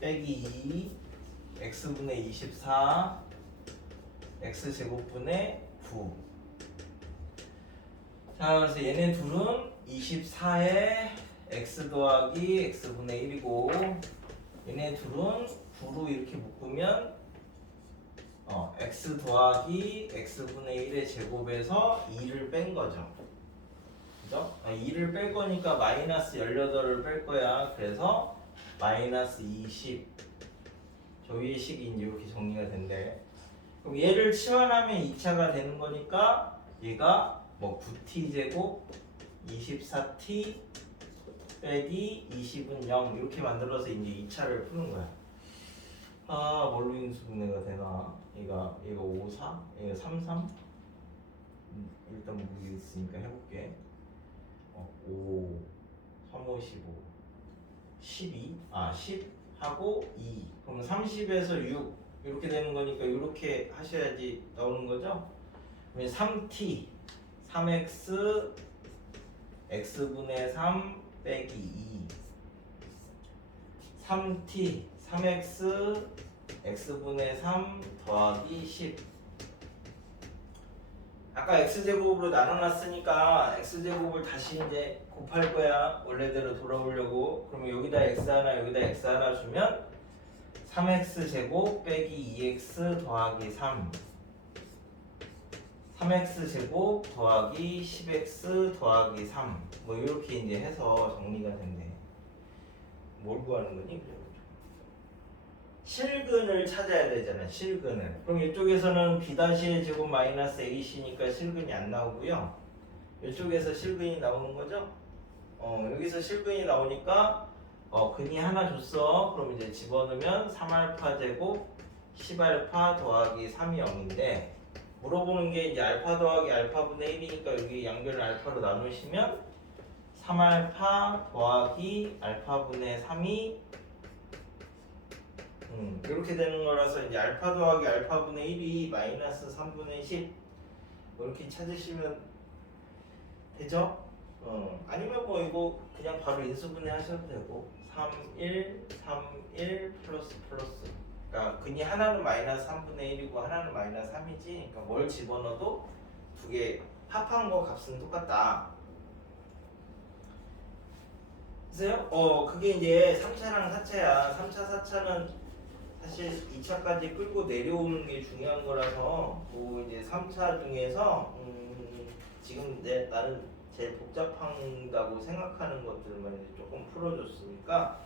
빼기 2 x분의 24 x제곱분의 9. 자, 그래서 얘네 둘은 24에 x 더하기 x분의 1이고 얘네 둘은 9로 이렇게 묶으면 x 더하기 x분의 1의 제곱에서 2를 뺀 거죠. 그죠? 2를 뺄 거니까 마이너스 18을 뺄 거야. 그래서 마이너스 20. 저 위에 식이 이제 이렇게 정리가 된대. 그럼 얘를 치환하면 2차가 되는 거니까 얘가 뭐 9t 제곱 24t 빼기 20은 0 이렇게 만들어서 이제 2차를 푸는 거야. 뭘로 인수분해가 되나? 얘가 5, 4, 얘가 3, 3. 일단 모르겠으니까 해볼게. 5, 3, 5, 15, 12, 10 하고 2. 그러면 30에서 6 이렇게 되는 거니까 이렇게 하셔야지 나오는 거죠? 그러면 3t, 3x, x분의 3 빼기 2. 3t, 3x, x분의 3 더하기 10. 아까 x제곱으로 나눠놨으니까 x제곱을 다시 이제 곱할 거야. 원래대로 돌아오려고. 그러면 여기다 x 하나 여기다 x 하나 주면 3x제곱 빼기 2x 더하기 3 3x제곱 더하기 10x 더하기 3 뭐 이렇게 이제 해서 정리가 된대. 뭘 구하는 거니? 실근을 찾아야 되잖아. 실근을. 그럼 이쪽에서는 b-의 제곱 마이너스 ac니까 실근이 안 나오고요. 이쪽에서 실근이 나오는 거죠. 여기서 실근이 나오니까 근이 하나 줬어. 그럼 이제 집어넣으면 3알파 제곱 10알파 더하기 3이 0인데 물어보는 게 이제 알파 더하기 알파분의 1이니까 여기 양변을 알파로 나누시면 3알파 더하기 알파분의 3이 이렇게 되는 거라서 이제 알파 더하기 알파분의 1이 마이너스 3분의 10 이렇게 찾으시면 되죠? 아니면 뭐 이거 그냥 바로 인수분해 하셔도 되고 3, 1, 3, 1 플러스 그러니까 근이 하나는 마이너스 3분의 1이고 하나는 마이너스 3이지 그러니까 뭘 집어넣어도 두 개 합한 거 값은 똑같다. 그래서요? 그게 이제 3차랑 4차야. 3차, 4차는 사실 2차까지 끌고 내려오는 게 중요한 거라서 그 이제 3차 중에서 지금 나는 제일 복잡한다고 생각하는 것들만 이제 조금 풀어줬으니까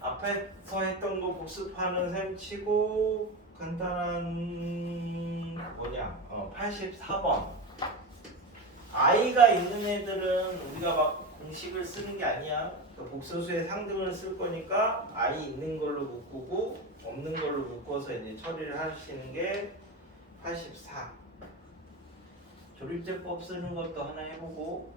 앞에서 했던 거 복습하는 셈 치고 간단한 84번 i가 있는 애들은 우리가 막 공식을 쓰는 게 아니야. 복소수의 상등을 쓸 거니까 i 있는 걸로 묶고 없는 걸로 묶어서 이제 처리를 하시는 게 84. 조립제법 쓰는 것도 하나 해보고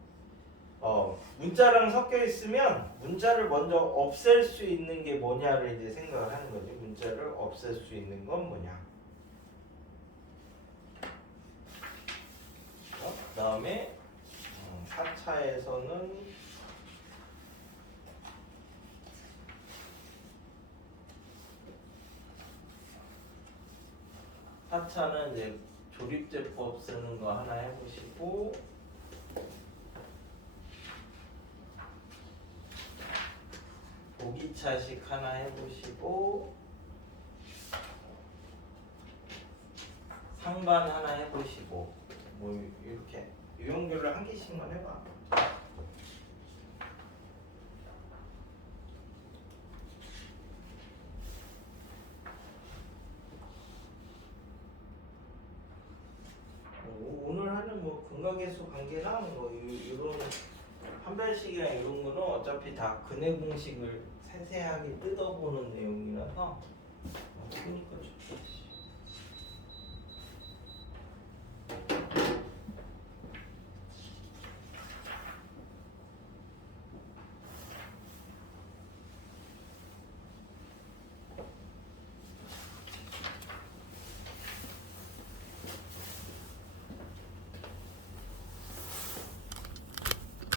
문자랑 섞여 있으면 문자를 먼저 없앨 수 있는 게 뭐냐를 이제 생각을 하는 거지. 문자를 없앨 수 있는 건 뭐냐. 그 다음에 4차에서는 4차는 이제 조립제법 쓰는 거 하나 해보시고, 보기차식 하나 해보시고, 상반 하나 해보시고, 뭐 이렇게 유형별로 한 개씩만 해봐. 오늘 하는 뭐 근각계수 관계랑 뭐 이런 판별식이랑 이런 거는 어차피 다 근해 공식을 세세하게 뜯어보는 내용이라서 그러니까 좋겠지.